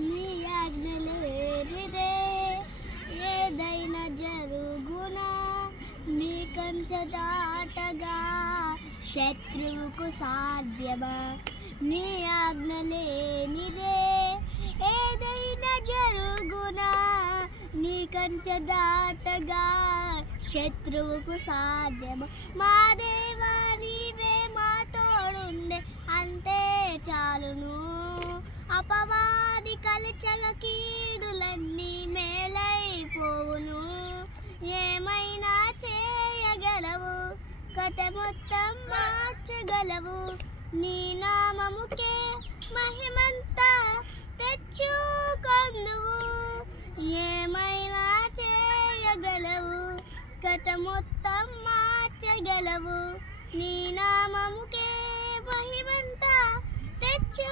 నీ ఆజ్ఞలు వేరిదే ఏదైనా జరుగునా నీ కంచె దాటగా శత్రువుకు సాధ్యమా నీ ఆజ్ఞ లేనిదే ఏదైనా జరుగునా నీ కంచె దాటగా శత్రువుకు సాధ్యమా మా దేవా నీవే మా తోడుండే అంతే చాలును అపవాది కలిచగ కీడులన్నీ మేలైపోవును ఏమైనా చేయగలవు కథ మొత్తం మార్చగలవు నీ నామముకే మహిమంతా తెచ్చుకొందువు ఏమైనా చేయగలవు కథ మొత్తం మార్చగలవు నీ నామముకే మహిమంతా తెచ్చు